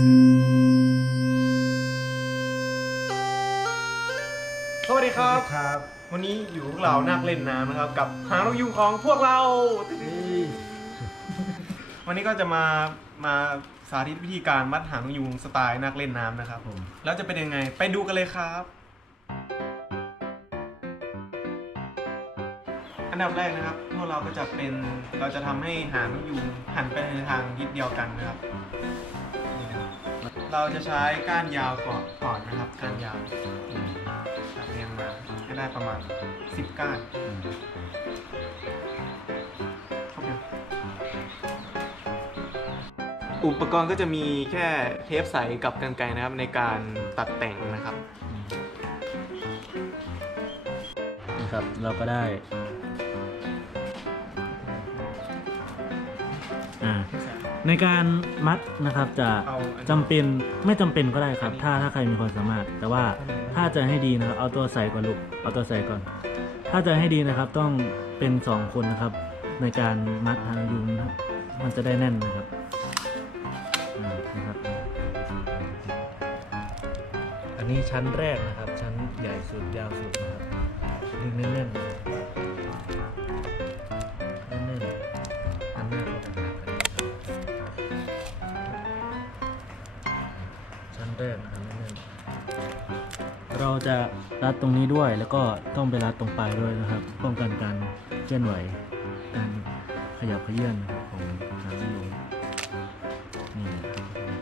สวัสดีครับ ครับ วันนี้อยู่พวกเรานักเล่นน้ำนะครับ กับหางนกยูงของพวกเรา วันนี้ก็จะมามาสาธิตวิธีการมัดหางนกยูงสไตล์นักเล่นน้ำนะครับผม แล้วจะเป็นยังไงไปดูกันเลยครับ อันดับแรกนะครับ พวกเราก็จะเป็นเราจะทำให้หางนกยูงหันไปในทางทิศเดียวกันนะครับนี่นะครับ เราจะใช้ก้านยาวก่อนก่อนนะครับ ก้านยาวตัดเรียงมาให้ได้ประมาณ 10 ก้านอุปกรณ์ก็จะมีแค่เทปใสกับกรรไกรนะครับในการตัดแต่งนะครับนะครับเราก็ได้อ่า ในการมัดนะครับจะเอาอันนี้ จำเป็นไม่จำเป็นก็ได้ครับ ถ้าถ้าใครมีความสามารถ แต่ว่าถ้าจะให้ดีนะครับ เอาตัวใส่ก่อนลูกเอาตัวใส่ก่อน ถ้าจะให้ดีนะครับต้องเป็นสองคนนะครับ ในการมัดทางยุงนะครับ มันจะได้แน่นนะครับอ่านะครับ อันนี้ชั้นแรกนะครับ ชั้นใหญ่สุดยาวสุดนะครับดึงแน่นๆ แรกนะครับแน่นเราจะรัดตรงนี้ด้วยแล้วก็ต้องไปรัดตรงปลายด้วยนะครับ ป้องกันการเคลื่อนไหวการขยับเขยื่อนของหางลงนี่นะครับนี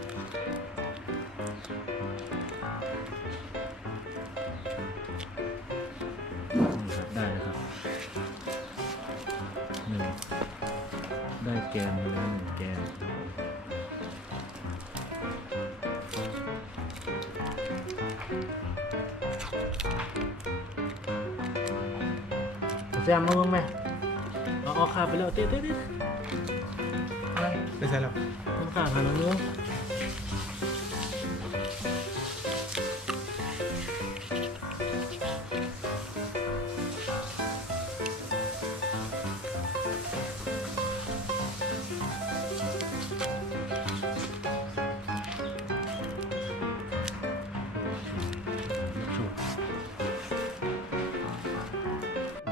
่ครับได้แล้วครับหนึ่งได้แกนมาแล้ว แซมมาบ้างไหมเอาเอาขาไปแล้วเต้เต้เต้อะไรไม่ใช่หรอกต้องขาหันมานู้น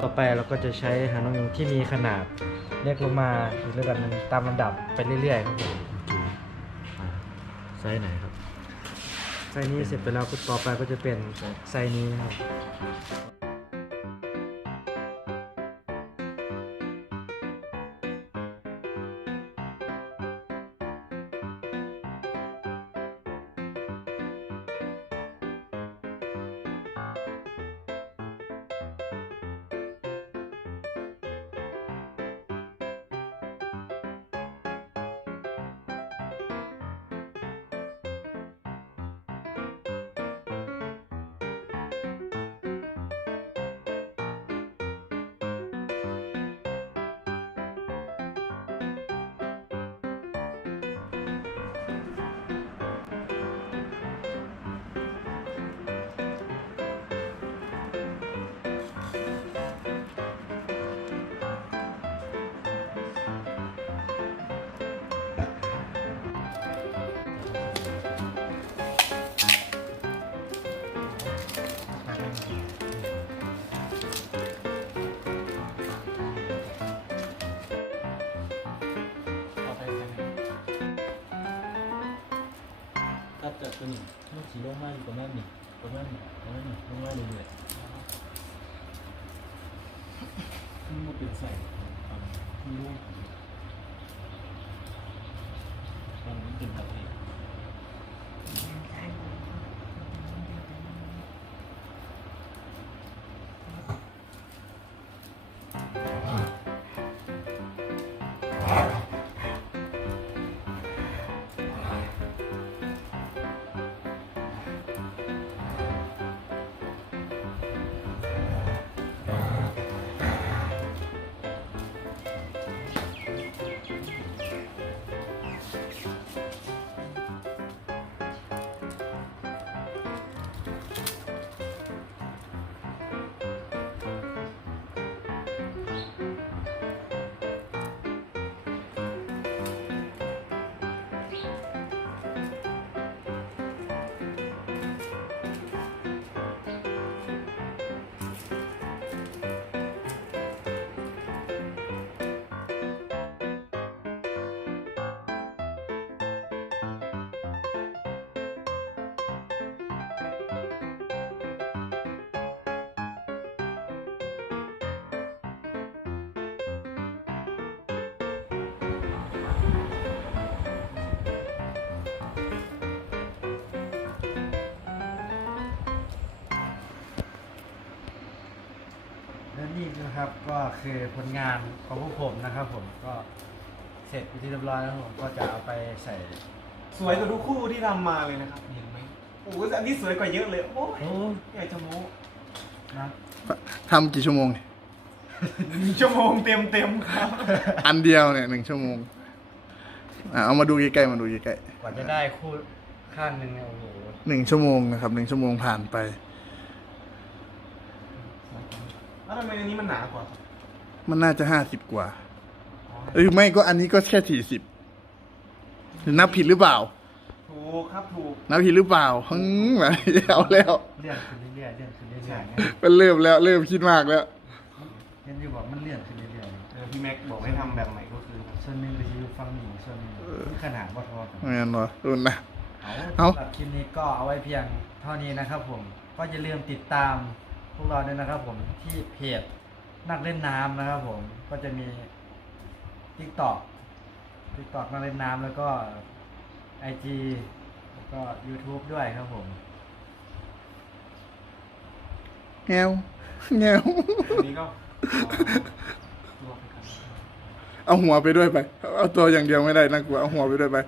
ต่อไปเราก็จะใช้หางนกยุงที่มีขนาดเล็กลงมาอีกระดับหนึงตามลำดับไปเรื่อยๆครับผมไซส์ไหนครับไซส์นี้เสร็จไปแล้วก็ต่อไปก็จะเป็นไซส์นี้นะครับ ตัดจากตัวนี้มันสีลงมาอยู่ประมาณนี้ประมาณนี้ประมาณนี้ลงมาเรื่อยๆมันบ่เป็นใส่มันร่ว นะครับก็คือผลงานของพวกผมนะครับผมก็เสร็จเป็นที่เรียบร้อยแล้วผมก็จะเอาไปใส่ สวยกว่าทุกคู่ที่ทำมาเลยนะครับ เห็นไหมโอ้โหอันนี้สวยกว่าเยอะเลย โอ้ยโอ้อยากจะโม้นะทำกี่ชั่วโมงเนี่ยหนึ่งชั่วโมงเต็มเต็มๆครับอันเดียวเนี่ยหนึ่งชั่วโมงอะเอามาดูใกล้ๆมาดูใกล้กว่าจะได้คู่ข้างหนึ่งเนี่ยโอ้โห ๆหนึ่งชั่วโมงนะครับหนึ่งชั่วโมงผ่านไป แล้วทำไมอันนี้มันหนากว่ามันน่าจะห้าสิบกว่าอ๋อเออไม่ก็อันนี้ก็แค่สี่สิบนับผิดหรือเปล่า ถูกครับถูกนับผิดหรือเปล่าฮึ่มแบบเอาแล้วเลื่อนขึ้นเรื่อยๆเลื่อนขึ้นเรื่อยๆนะมันเริ่มแล้วเริ่มคิดมากแล้วเห็นอยู่บอกมันเลื่อนขึ้นเรื่อยเออพี่แม็กบอกให้ทำแบบใหม่ก็คือๆส่วนหนึ่งก็จะอยู่ฝั่งนี้ส่วนหนึ่งที่ขนาดบ่ทอกันไม่งั้นเหรอรุ่นนะเอาเอาสำหรับคลิปนี้ก็เอาไว้เพียงเท่านี้นะครับผมก็อย่าลืมติดตาม พวกเราด้วยนะครับ ผมที่เพจนักเล่นน้ำนะครับ ผมก็จะมี TikTok TikTok นักเล่นน้ำแล้วก็ IG แล้วก็ YouTube ด้วยครับผมแงวแงวอันนี้ก็ขอตัวไปก่อนเอาหัวไปด้วยไปเอาตัวอย่างเดียวไม่ได้น่ากลัวเอาหัวไปด้วยไป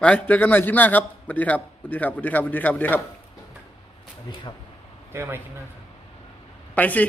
ไปเจอกันใหม่คลิปหน้าครับสวัสดีครับสวัสดีครับสวัสดีครับสวัสดีครับสวัสดีครับ สวัสดีครับ เจอกันใหม่คลิปหน้าครับ ไปสิ